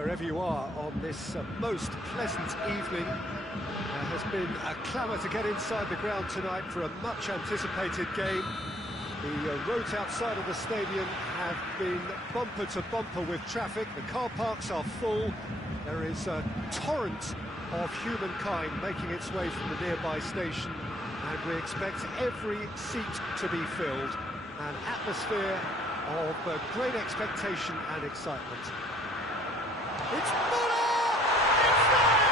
wherever you are on this most pleasant evening. There has been a clamour to get inside the ground tonight for a much-anticipated game. The roads outside of the stadium have been bumper to bumper with traffic. The car parks are full. There is a torrent of humankind making its way from the nearby station, and we expect every seat to be filled. An atmosphere of great expectation and excitement. It's Muller! It's there!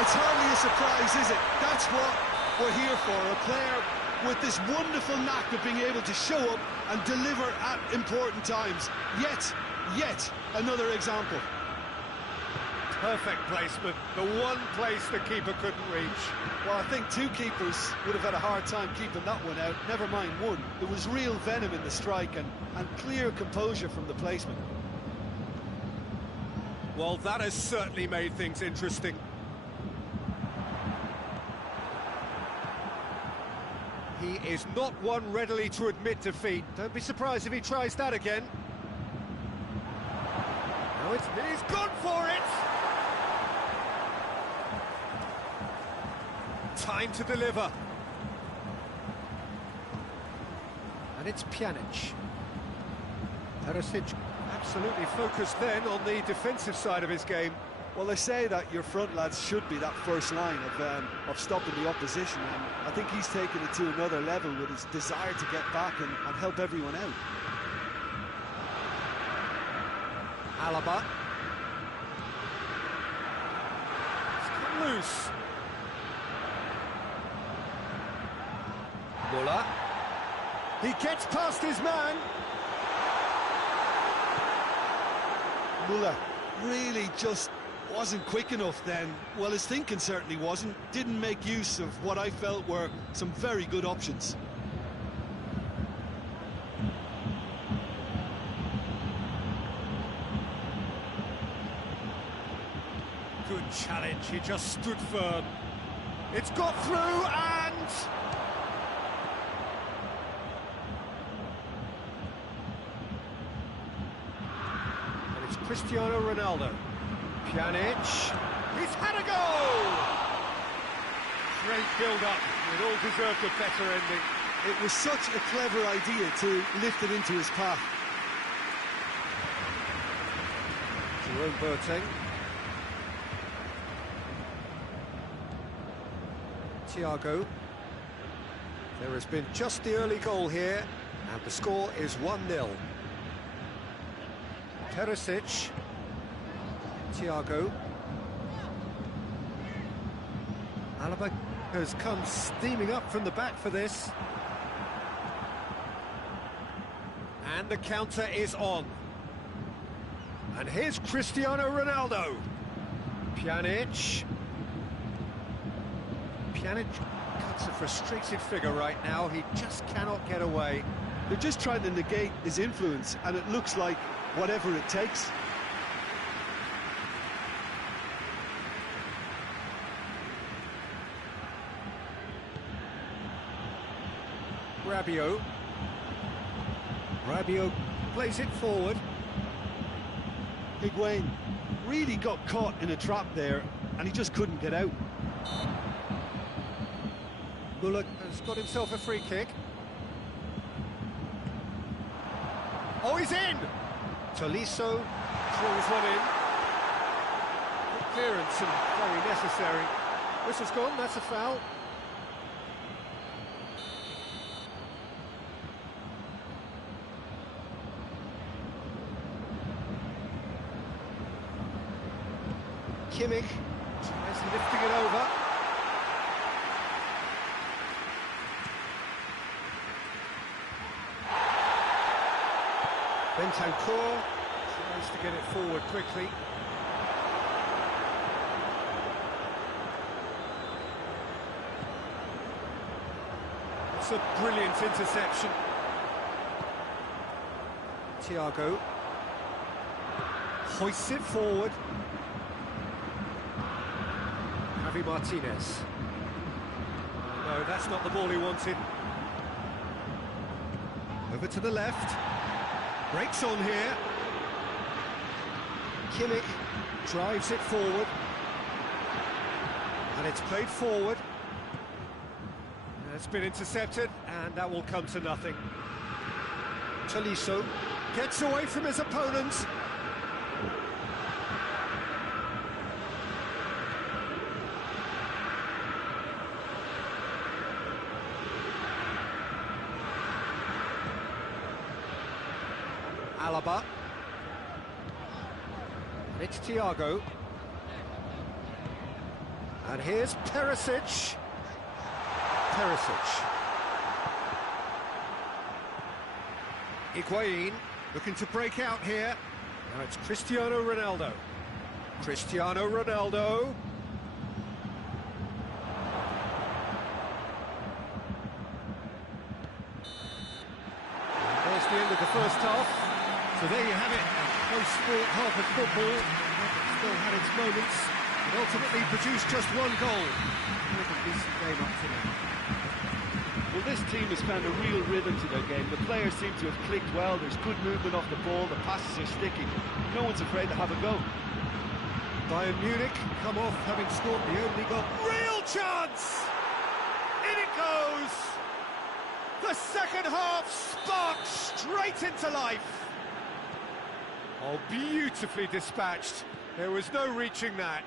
It's hardly a surprise, is it? That's what we're here for, a player with this wonderful knack of being able to show up and deliver at important times. Yet another example. Perfect placement, the one place the keeper couldn't reach. Well, I think two keepers would have had a hard time keeping that one out, never mind one. There was real venom in the strike and clear composure from the placement. Well, that has certainly made things interesting. He is not one readily to admit defeat. Don't be surprised if he tries that again. Now he's gone for it! Time to deliver. And it's Pjanic. Perisic absolutely focused then on the defensive side of his game. Well, they say that your front lads should be that first line of stopping the opposition, and I think he's taken it to another level with his desire to get back and help everyone out. Alaba. It's come loose. Muller. He gets past his man. Muller really just wasn't quick enough then. Well, his thinking certainly wasn't. Didn't make use of what I felt were some very good options. Good challenge, he just stood firm. It's got through and... it's Cristiano Ronaldo. Pjanic. He's had a goal! Great build-up. It all deserved a better ending. It was such a clever idea to lift it into his path. Jerome Boateng. Thiago. There has been just the early goal here, and the score is 1-0. Perisic. Thiago. Alaba has come steaming up from the back for this. And the counter is on. And here's Cristiano Ronaldo. Pjanic. Pjanic cuts a frustrated figure right now. He just cannot get away. They're just trying to negate his influence, and it looks like whatever it takes. Rabiot plays it forward. Higuain really got caught in a trap there, and he just couldn't get out. Muller has got himself a free kick. Oh, he's in! Tolisso throws one in. Good clearance and very necessary. Whistle's gone, that's a foul. Kimmich tries lifting it over. Bentancur tries to get it forward quickly. It's a brilliant interception. Thiago hoists it forward. Javi Martinez. Oh, no, that's not the ball he wanted. Over to the left. Breaks on here. Kimmich drives it forward. And it's played forward. It's been intercepted, and that will come to nothing. Tolisso gets away from his opponents. Alaba. It's Thiago. And here's Perisic. Higuain looking to break out here. Now it's Cristiano Ronaldo. There's the end of the first half. So there you have it. Close sport, half of football. Still had its moments. It ultimately produced just one goal. A decent game up to now. Well, this team has found a real rhythm to their game. The players seem to have clicked well. There's good movement off the ball. The passes are sticking. No one's afraid to have a go. Bayern Munich come off having scored the only goal. Real chance! In it goes! The second half sparks straight into life. Oh, beautifully dispatched. There was no reaching that.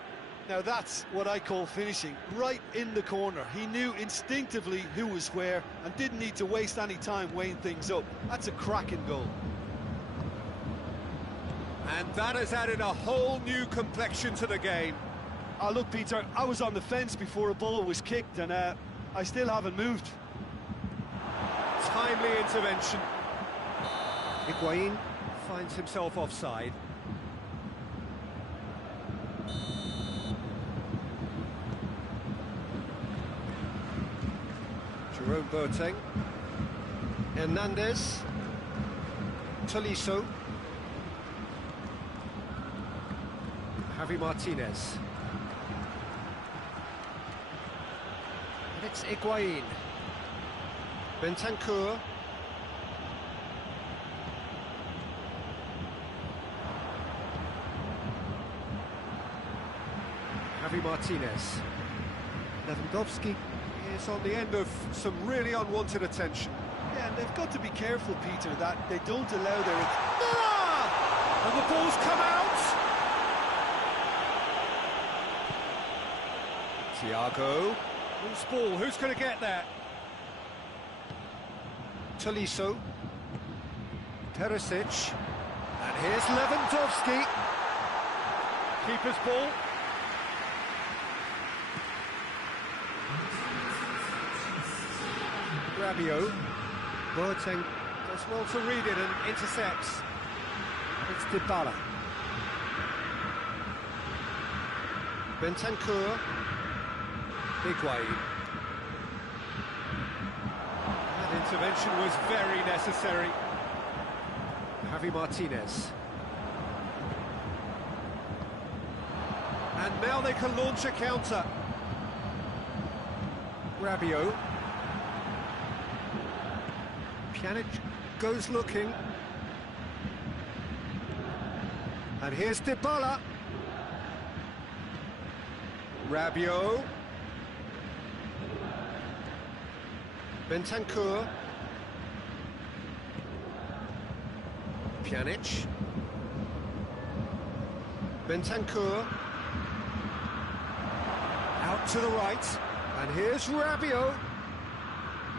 Now that's what I call finishing, right in the corner. He knew instinctively who was where and didn't need to waste any time weighing things up. That's a cracking goal. And that has added a whole new complexion to the game. Oh, look, Peter, I was on the fence before a ball was kicked and I still haven't moved. Timely intervention. Higuain finds himself offside. Jerome Boateng, Hernandez, Tolisso, Javi Martinez, and it's Higuain, Bentancur, Javi Martinez, Lewandowski is on the end of some really unwanted attention. Yeah, and they've got to be careful, Peter, that they don't allow their... And the ball's come out! Thiago. Loose ball, who's going to get that? Tolisso. Perisic. And here's Lewandowski. Keeper's ball. Rabiot. Boateng does well to read it and intercepts. It's Dybala. Bentancur. Higuain. That intervention was very necessary. Javi Martinez. And now they can launch a counter. Rabiot. Pjanic goes looking. And here's Dybala. Rabiot. Bentancur. Pjanic. Bentancur. Out to the right. And here's Rabiot.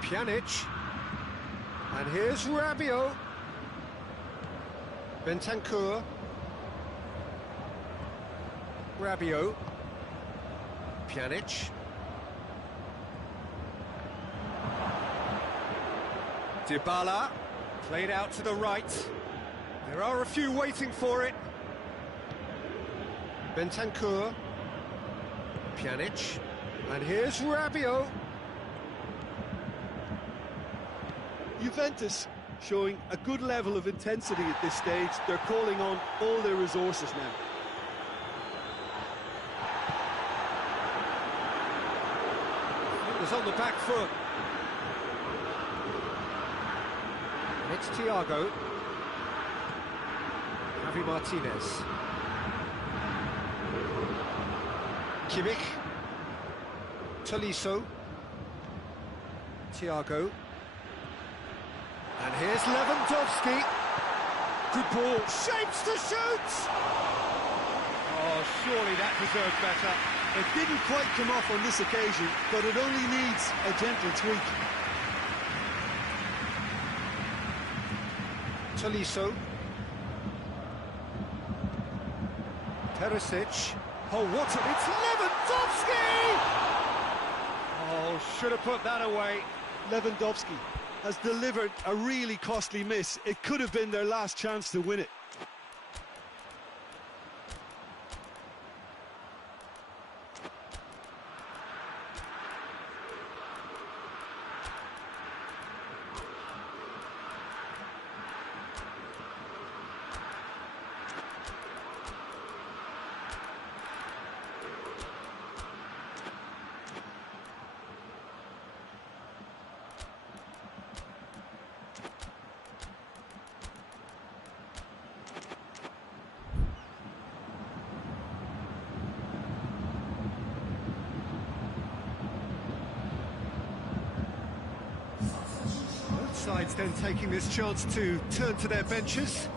Pjanic. And here's Rabiot. Bentancur. Rabiot. Pjanic. Dybala. Played out to the right. There are a few waiting for it. Bentancur. Pjanic. And here's Rabiot. Juventus showing a good level of intensity at this stage. They're calling on all their resources now. It was on the back foot. And it's Thiago. Javi Martinez. Kimmich. Tolisso. Thiago. And here's Lewandowski. Good ball. Shapes to shoot! Oh, surely that deserved better. It didn't quite come off on this occasion, but it only needs a gentle tweak. Tolisso. Perisic. Oh, what a... It's Lewandowski! Oh, should have put that away. Lewandowski has delivered a really costly miss. It could have been their last chance to win it. Sides then taking this chance to turn to their benches.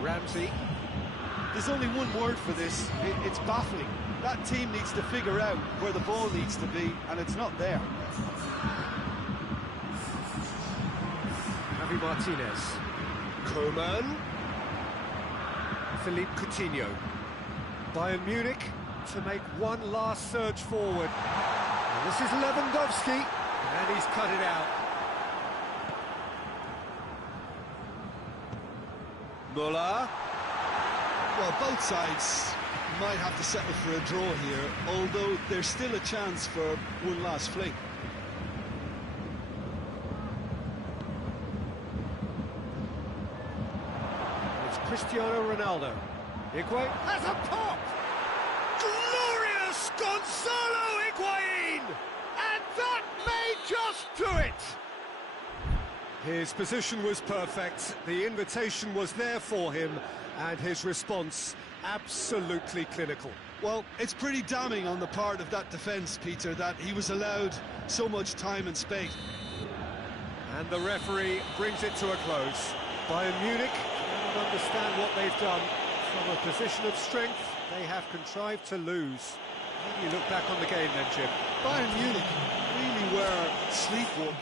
Ramsey. There's only one word for this. It's baffling. That team needs to figure out where the ball needs to be, and it's not there. Javi Martinez. Coman. Philippe Coutinho. Bayern Munich to make one last surge forward. And this is Lewandowski, and he's cut it out. Muller. Well, both sides might have to settle for a draw here, although there's still a chance for one last fling. Cristiano Ronaldo. Higuain has a pop! Glorious Gonzalo Higuain! And that may just do it! His position was perfect, the invitation was there for him, and his response absolutely clinical. Well, it's pretty damning on the part of that defence, Peter, that he was allowed so much time and space. And the referee brings it to a close. Bayern Munich understand what they've done. From a position of strength, they have contrived to lose. How do you look back on the game then, Jim? Bayern Munich really were sleepwalking.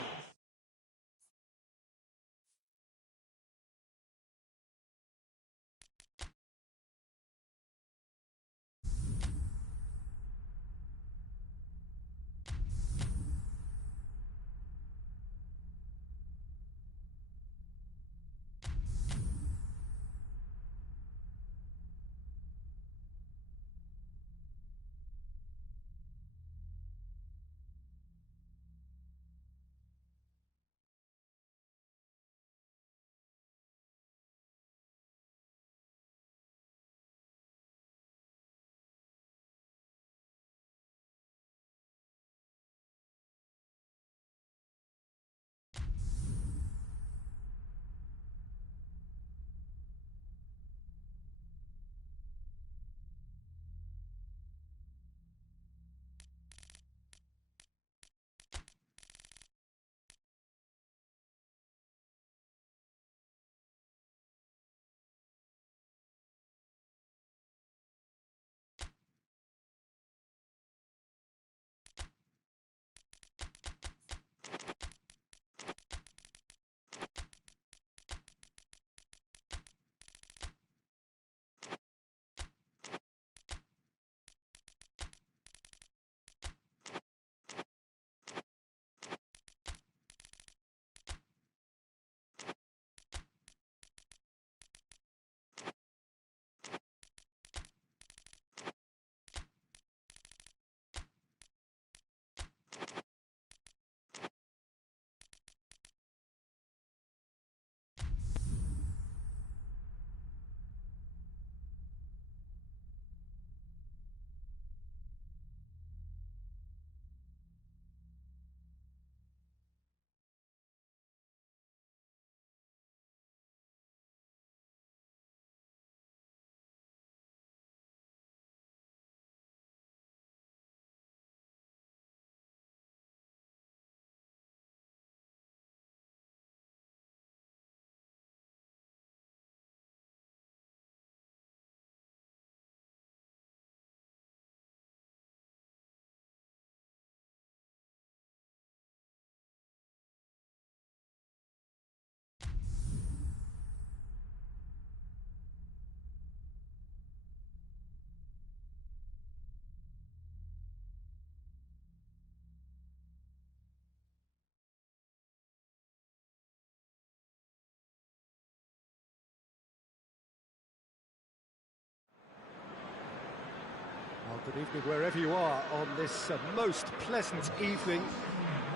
Good evening wherever you are on this most pleasant evening.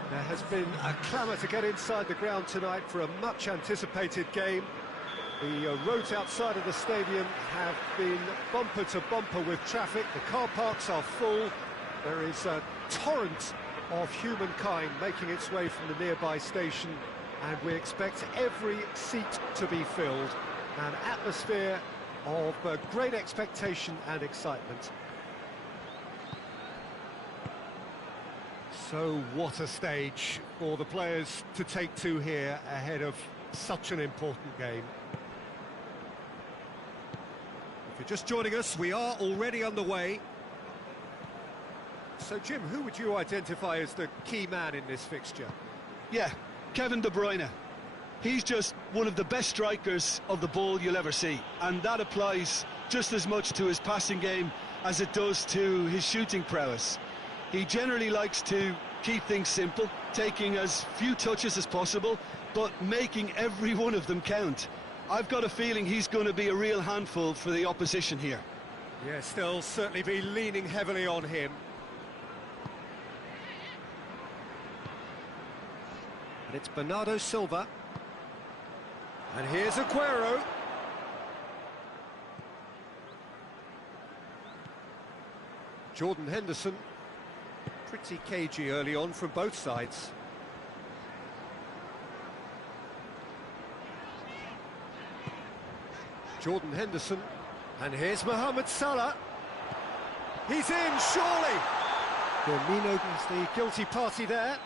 There has been a clamour to get inside the ground tonight for a much anticipated game. The roads outside of the stadium have been bumper to bumper with traffic. The car parks are full. There is a torrent of humankind making its way from the nearby station, and we expect every seat to be filled. An atmosphere of great expectation and excitement. So what a stage for the players to take to here ahead of such an important game. If you're just joining us, we are already underway. So Jim, who would you identify as the key man in this fixture? Yeah, Kevin De Bruyne. He's just one of the best strikers of the ball you'll ever see, and that applies just as much to his passing game as it does to his shooting prowess. He generally likes to keep things simple, taking as few touches as possible, but making every one of them count. I've got a feeling he's going to be a real handful for the opposition here. Yes, they'll certainly be leaning heavily on him. And it's Bernardo Silva. And here's Aguero. Jordan Henderson. Pretty cagey early on from both sides. Jordan Henderson. And here's Mohamed Salah. He's in, surely! Firmino is the guilty party there.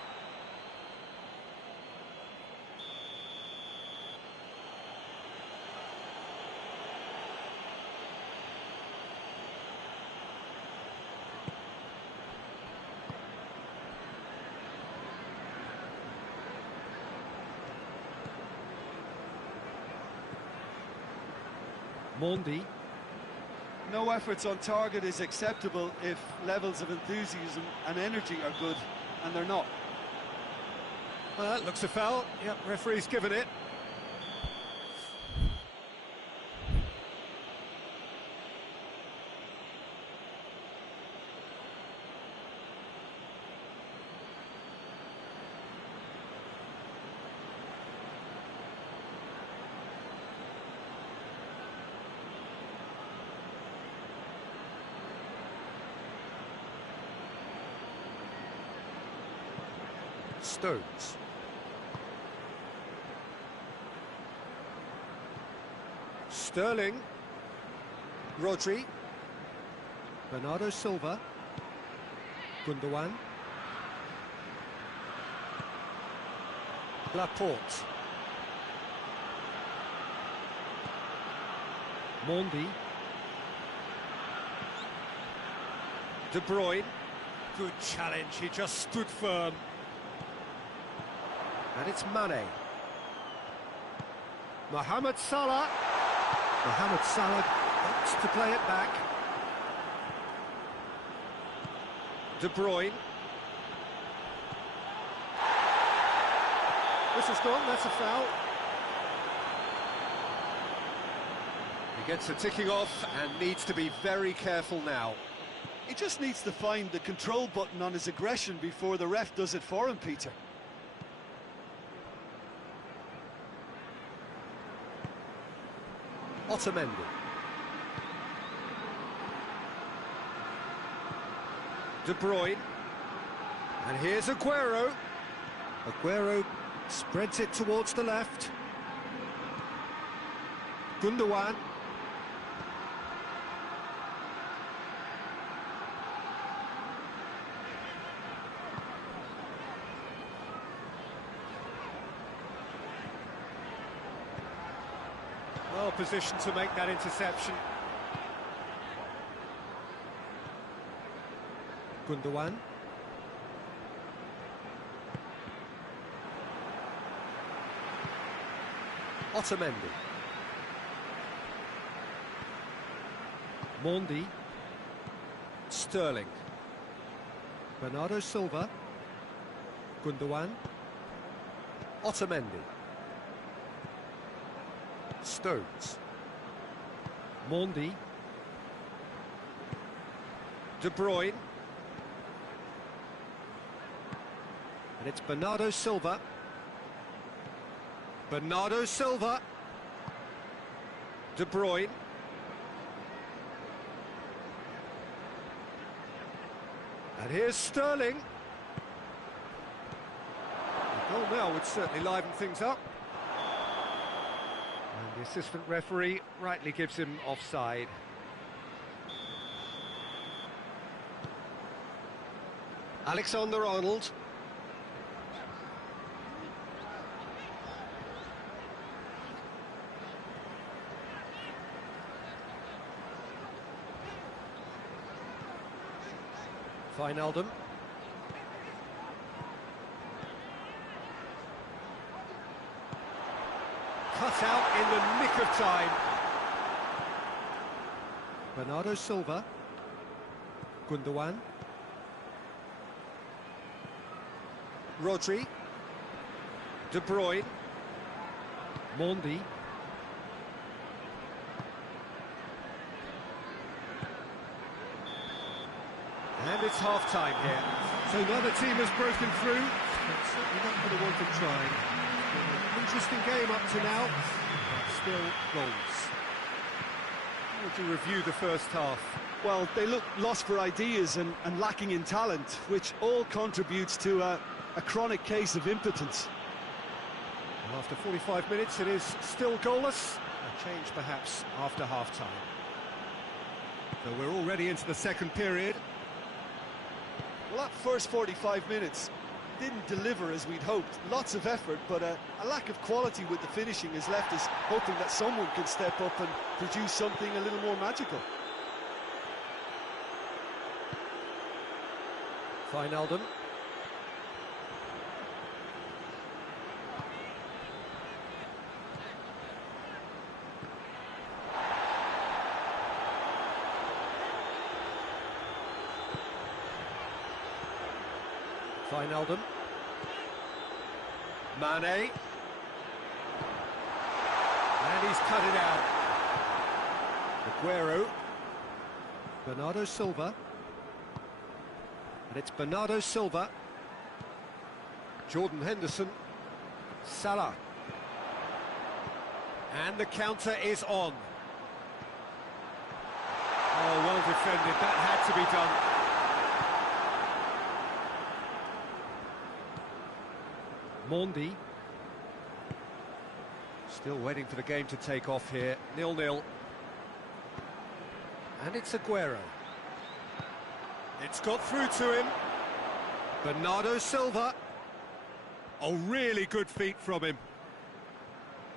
Mondi. No efforts on target is acceptable if levels of enthusiasm and energy are good, and they're not. Well, that looks a foul. Yep, referee's given it. Stones. Sterling. Rodri. Bernardo Silva. Gundogan. Laporte. Mondi. De Bruyne. Good challenge, he just stood firm. And it's Mane. Mohamed Salah. Mohamed Salah wants to play it back. De Bruyne. Whistle's gone, that's a foul. He gets a ticking off and needs to be very careful now. He just needs to find the control button on his aggression before the ref does it for him, Peter. Otamendi. De Bruyne. And here's Aguero. Aguero spreads it towards the left. Gundogan. Well positioned to make that interception. Gundogan. Otamendi. Mondi. Sterling. Bernardo Silva. Gundogan. Otamendi. Stones. Mondi. De Bruyne. And it's Bernardo Silva. Bernardo Silva. De Bruyne. And here's Sterling. The goal now would certainly liven things up. And the assistant referee rightly gives him offside. Alexander-Arnold. Wijnaldum. Cut out in the nick of time. Bernardo Silva. Gundogan. Rodri. De Bruyne. Mondi. And it's half-time here. So neither team has broken through, but certainly not for the want of trying. Been an interesting game up to now, but still goals. How would you review the first half? Well, they look lost for ideas and lacking in talent, which all contributes to a chronic case of impotence. Well, after 45 minutes, it is still goalless. A change, perhaps, after half-time. So we're already into the second period. Well, that first 45 minutes didn't deliver as we'd hoped. Lots of effort, but a lack of quality with the finishing has left us hoping that someone can step up and produce something a little more magical. Wijnaldum. Wijnaldum. Mane. And he's cut it out. Aguero. Bernardo Silva. And it's Bernardo Silva. Jordan Henderson. Salah. And the counter is on. Oh, well defended. That had to be done. Mondi. Still waiting for the game to take off here. 0-0. And it's Aguero. It's got through to him. Bernardo Silva. Oh, really good feet from him.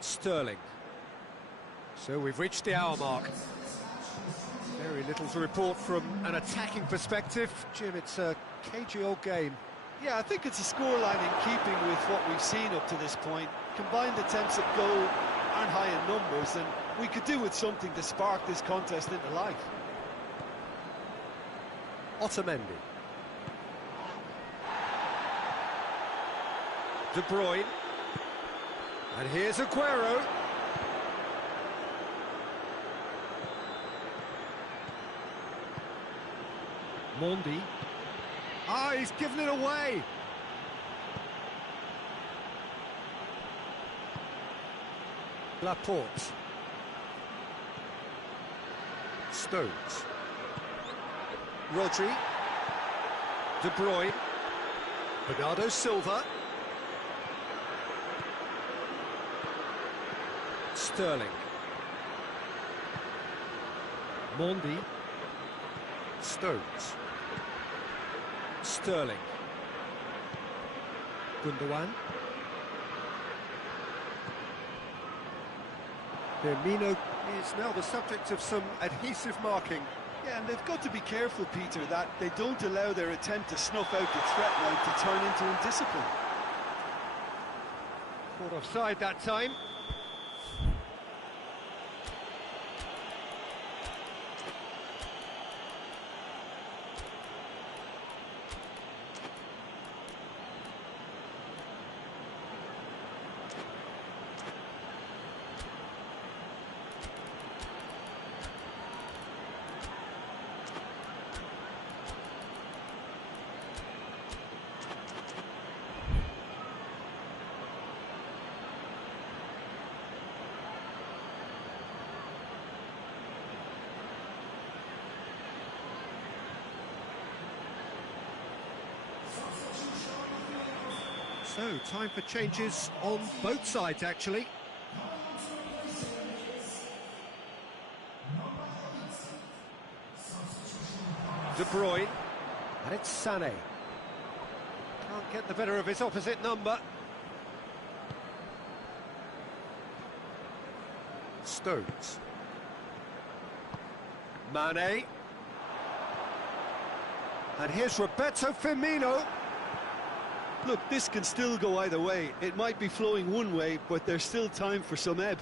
Sterling. So we've reached the hour mark. Very little to report from an attacking perspective. Jim, it's a cagey old game. Yeah, I think it's a scoreline in keeping with what we've seen up to this point. Combined attempts at goal aren't high in numbers, and we could do with something to spark this contest into life. Otamendi. De Bruyne. And here's Aguero. Mondi. Ah, he's given it away. Laporte. Stones. Rodri. De Bruyne. Bernardo Silva. Sterling. Mondi. Stones. Sterling. Gundogan. Firmino is now the subject of some adhesive marking. Yeah, and they've got to be careful, Peter, that they don't allow their attempt to snuff out the threat line to turn into indiscipline. Caught offside that time. So, time for changes on both sides, actually. De Bruyne, and it's Sané. Can't get the better of his opposite number. Stones. Mane. And here's Roberto Firmino. Look, this can still go either way. It might be flowing one way, but there's still time for some ebb.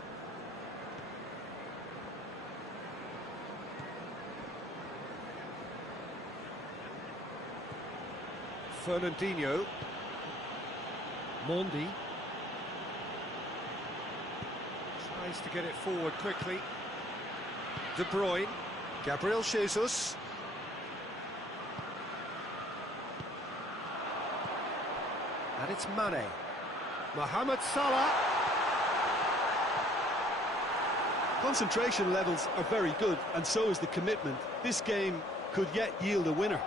Fernandinho. Mondi. Tries to get it forward quickly. De Bruyne. Gabriel Jesus. And it's Mane. Mohamed Salah. Concentration levels are very good, and so is the commitment. This game could yet yield a winner.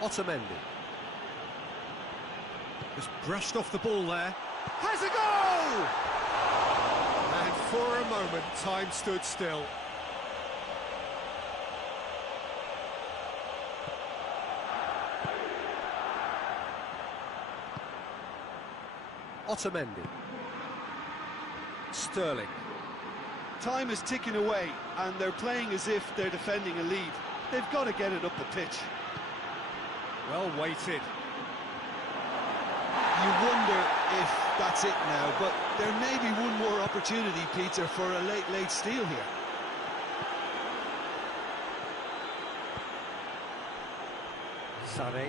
Otamendi. Just brushed off the ball there. Has a goal! And for a moment, time stood still. Otamendi. Sterling. Time is ticking away, and they're playing as if they're defending a lead. They've got to get it up the pitch. Well weighted. You wonder if that's it now, but there may be one more opportunity, Peter, for a late steal here. Sané.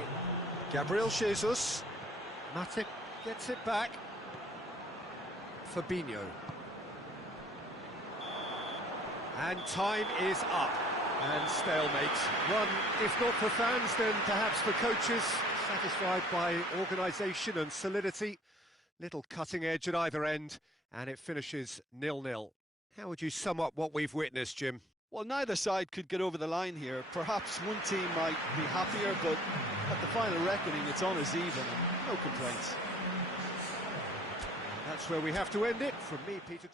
Gabriel Jesus. Matip gets it back. Fabinho. And time is up. And stalemate. One, if not for fans, then perhaps for coaches. Satisfied by organisation and solidity. Little cutting edge at either end. And it finishes 0-0. How would you sum up what we've witnessed, Jim? Well, neither side could get over the line here. Perhaps one team might be happier, but at the final reckoning, it's on as even and no complaints. And that's where we have to end it. From me, Peter.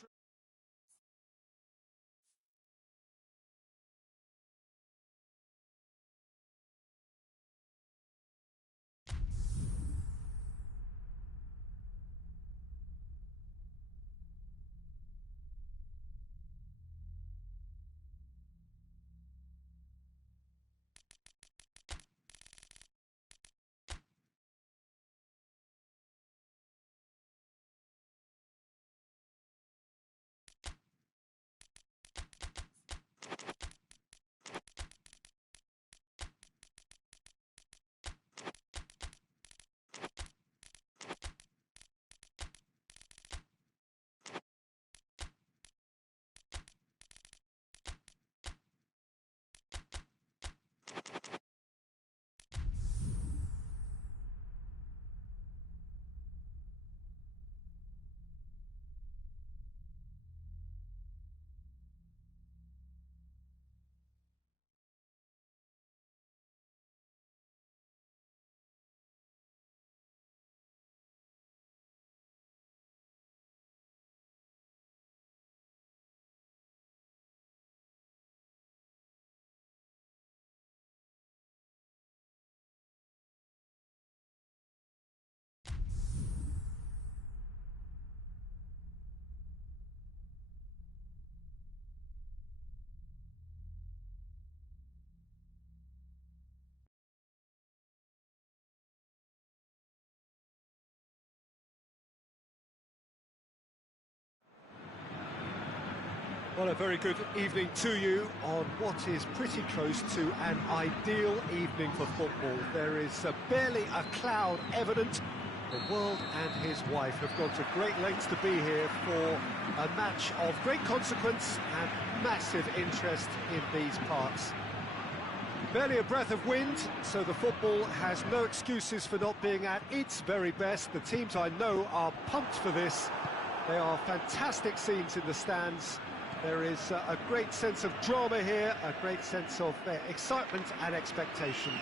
Well, a very good evening to you on what is pretty close to an ideal evening for football. There is barely a cloud evident. The world and his wife have gone to great lengths to be here for a match of great consequence and massive interest in these parts. Barely a breath of wind, so the football has no excuses for not being at its very best. The teams I know are pumped for this. They are fantastic scenes in the stands. There is a great sense of drama here, a great sense of excitement and expectation.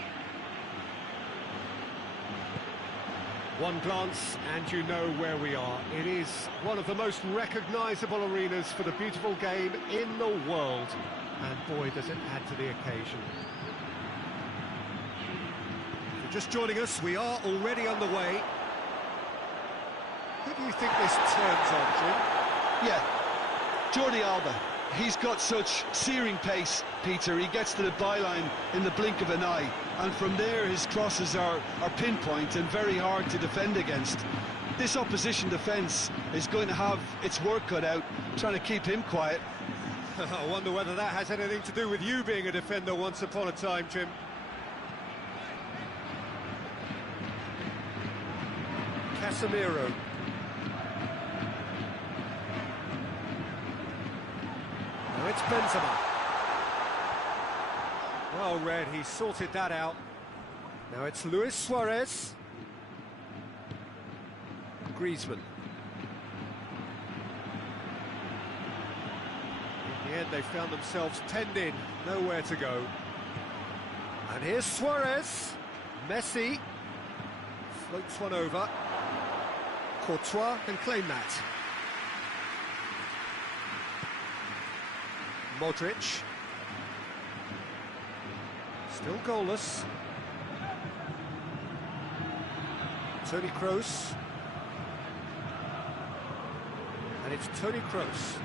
One glance and you know where we are. It is one of the most recognisable arenas for the beautiful game in the world. And boy, does it add to the occasion. If you're just joining us, we are already underway. Who do you think this turns on, Jim? Yeah, Jordi Alba. He's got such searing pace, Peter. He gets to the byline in the blink of an eye, and from there his crosses are pinpoint and very hard to defend against. This opposition defence is going to have its work cut out trying to keep him quiet. I wonder whether that has anything to do with you being a defender once upon a time, Jim. Casemiro. Now it's Benzema. Well read, he sorted that out. Now it's Luis Suarez. Griezmann. In the end, they found themselves penned in, nowhere to go. And here's Suarez. Messi. Floats one over. Courtois can claim that. Modric. Still goalless. Toni Kroos. And it's Toni Kroos.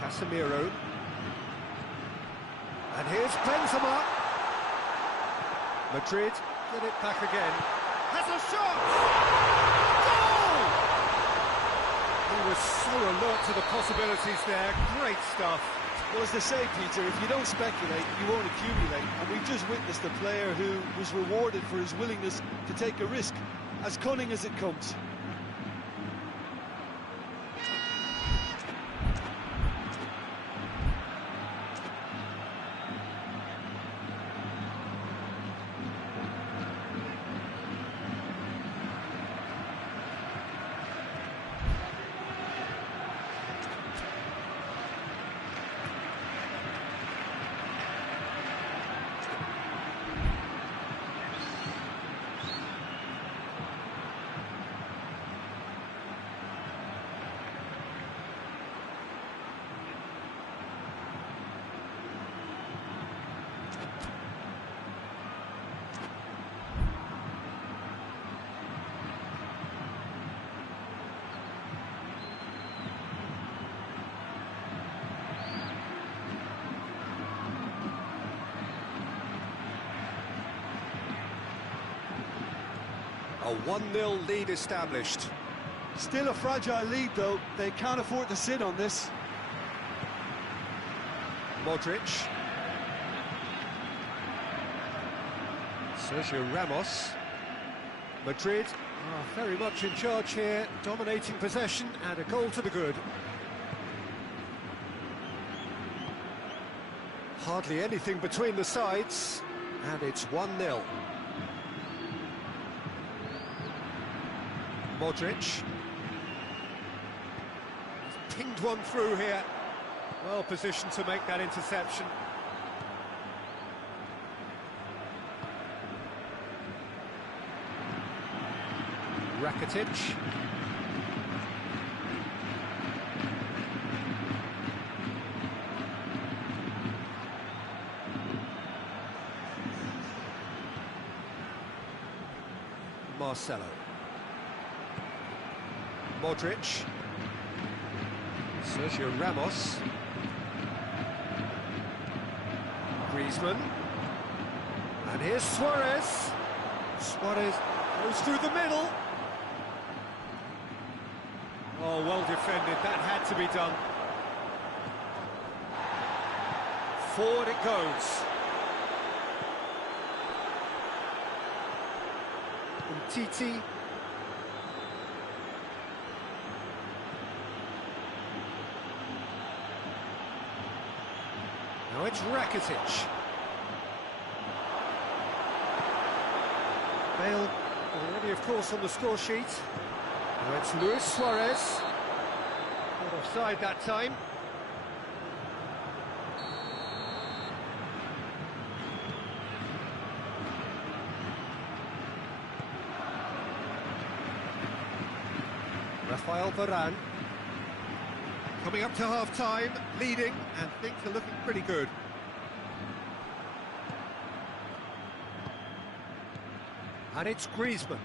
Casemiro. And here's Benzema. Madrid get it back again. Has a shot! Goal! He was so alert to the possibilities there. Great stuff. Well, as they say, Peter, if you don't speculate, you won't accumulate. And we've just witnessed a player who was rewarded for his willingness to take a risk, as cunning as it comes. A 1-0 lead established. Still a fragile lead, though. They can't afford to sit on this. Modric. Sergio Ramos. Madrid are very much in charge here, dominating possession and a goal to the good. Hardly anything between the sides, and it's 1-0. Modric. He's pinged one through here. Well positioned to make that interception. Rakitic. Marcelo. Modric. Sergio Ramos. Griezmann. And here's Suarez. Suarez goes through the middle. Oh, well defended. That had to be done. Forward it goes. Titi. Now it's Rakitic. Bale already, of course, on the score sheet. Now it's Luis Suarez. Not offside that time. Rafael Varane. Coming up to half-time, leading, and things are looking pretty good. And it's Griezmann.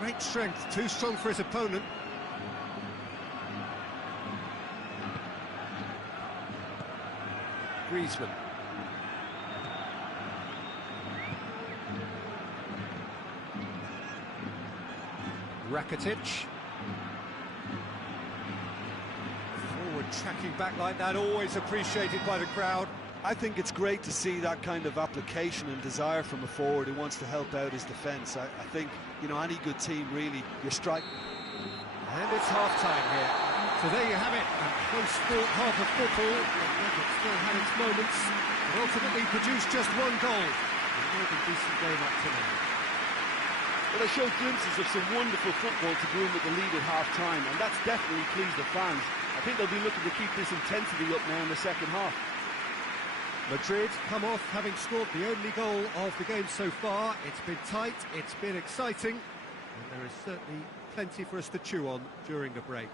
Great strength, too strong for his opponent. Griezmann. Rakitic. Forward tracking back like that, always appreciated by the crowd. I think it's great to see that kind of application and desire from a forward who wants to help out his defence. I think, you know, any good team, really, your strike. And it's half-time here. So there you have it, a close-fought half of football. It still had its moments, but ultimately produced just one goal. A really decent game up to now. Well, they showed glimpses of some wonderful football to go in with the lead at half-time, and that's definitely pleased the fans. I think they'll be looking to keep this intensity up now in the second half. Madrid come off having scored the only goal of the game so far. It's been tight, it's been exciting, and there is certainly plenty for us to chew on during the break.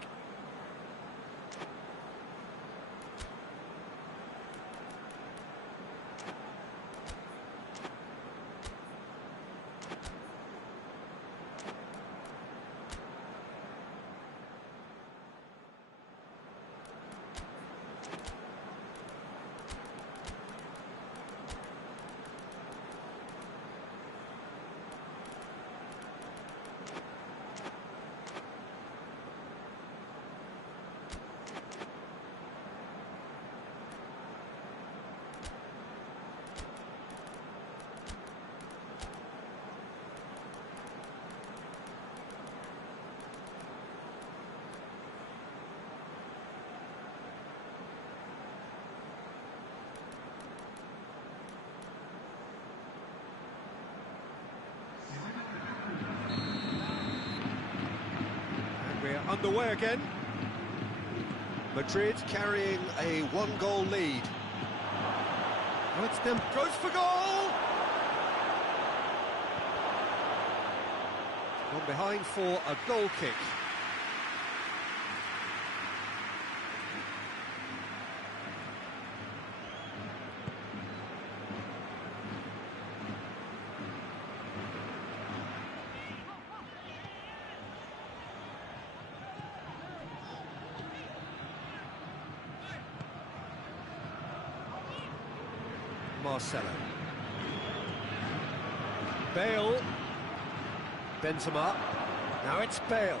Underway again. Madrid carrying a one-goal lead. Oh, it's them. Goes for goal! Gone behind for a goal kick. Marcelo. Bale. Benzema. Now it's Bale.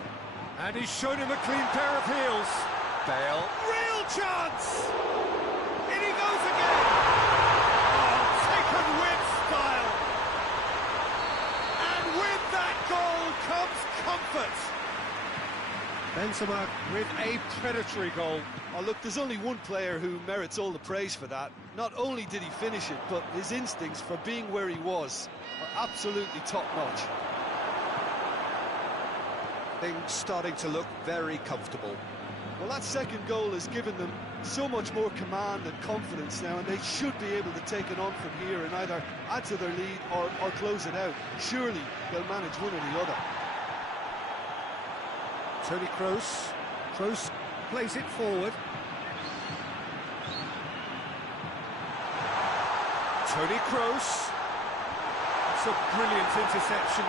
And he's shown him a clean pair of heels. Bale. Real chance! In he goes again! Oh, taken with style! And with that goal comes comfort! Benzema with a predatory goal. Oh, look, there's only one player who merits all the praise for that. Not only did he finish it, but his instincts for being where he was are absolutely top-notch. Things starting to look very comfortable. Well, that second goal has given them so much more command and confidence now, and they should be able to take it on from here and either add to their lead or close it out. Surely they'll manage one or the other. Toni Kroos. Kroos plays it forward. Toni Kroos. It's a brilliant interception.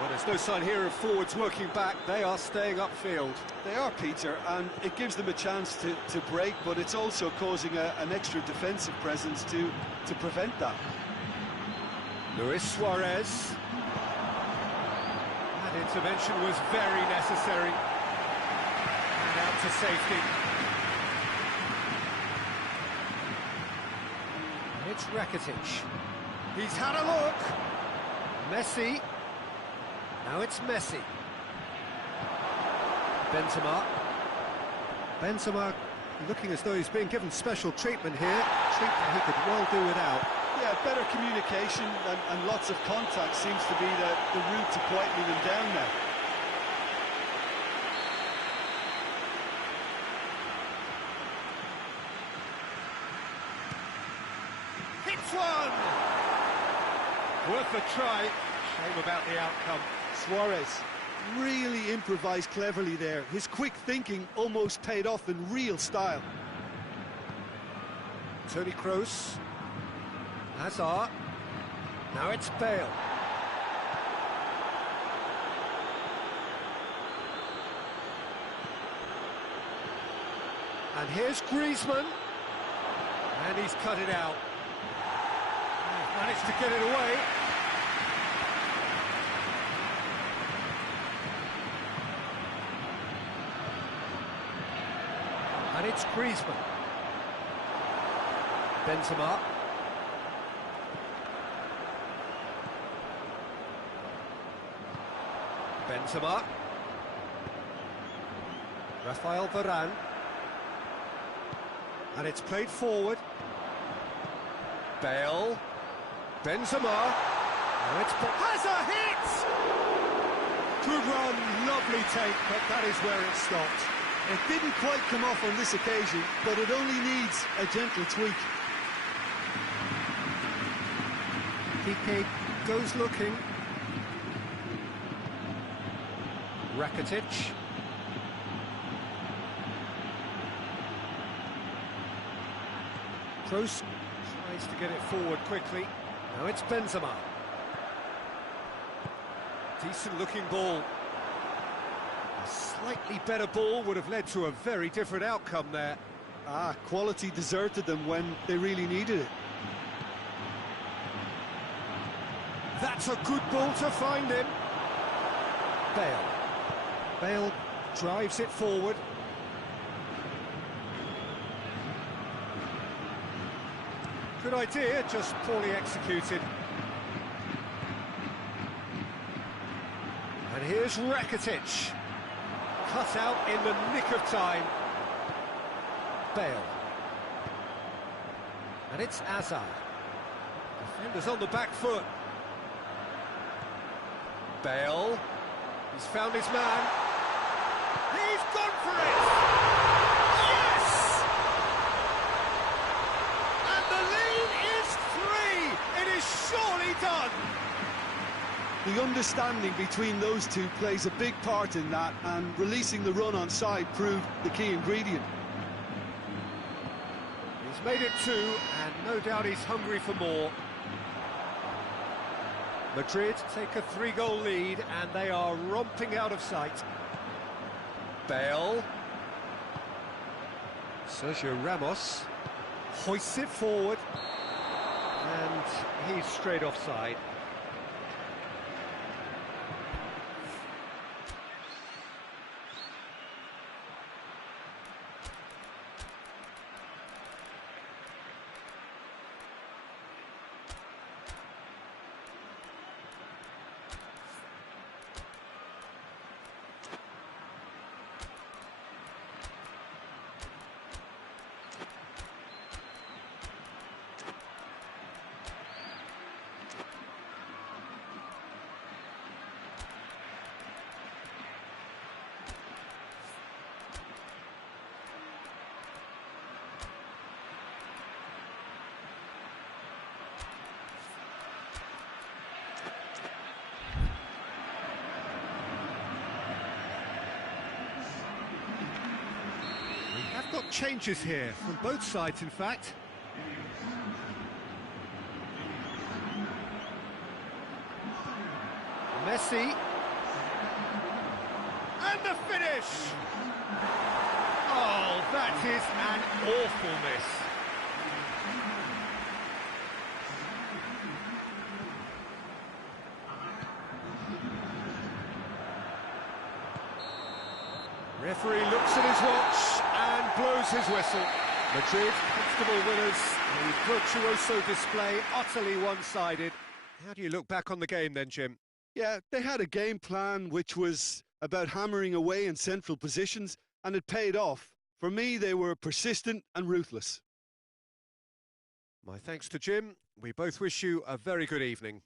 Well, there's no sign here of forwards working back. They are staying upfield. They are, Peter, and it gives them a chance to break, but it's also causing an extra defensive presence to prevent that. Luis Suarez. That intervention was very necessary. And out to safety. It's Rakitic. He's had a look. Messi. Now it's Messi. Benzema. Benzema looking as though he's being given special treatment here, treatment he could well do without. Yeah, better communication and lots of contact seems to be the route to quietening them down now. Hits one! Worth a try. Shame about the outcome. Suarez really improvised cleverly there. His quick thinking almost paid off in real style. Toni Kroos. Hazard. Now it's Bale. And here's Griezmann. And he's cut it out. He's managed to get it away. And it's Griezmann. Benzema. Benzema. Rafael Varane. And it's played forward. Bale. Benzema. Now it's has a hit! Good run, lovely take, but that is where it stopped. It didn't quite come off on this occasion, but it only needs a gentle tweak. Piqué goes looking. Rakitic. Kroos tries to get it forward quickly. Now it's Benzema. Decent looking ball. A slightly better ball would have led to a very different outcome there. Quality deserted them when they really needed it. That's a good ball to find him. Bale. Bale drives it forward. Good idea, just poorly executed. And here's Rakitic. Cut out in the nick of time. Bale. And it's Hazard. Defenders on the back foot. Bale. He's found his man. He's gone for it! Yes! And the lead is 3! It is surely done! The understanding between those two plays a big part in that, and releasing the run on side proved the key ingredient. He's made it 2, and no doubt he's hungry for more. Madrid take a 3-goal lead, and they are romping out of sight. Bale. Sergio Ramos hoists it forward, and he's straight offside. Got changes here from both sides, in fact. Messi. And the finish! Oh, that is an awful miss. Referee looks at his watch and blows his whistle. Madrid, comfortable winners. A virtuoso display, utterly one-sided. How do you look back on the game then, Jim? Yeah, they had a game plan which was about hammering away in central positions, and it paid off. For me, they were persistent and ruthless. My thanks to Jim. We both wish you a very good evening.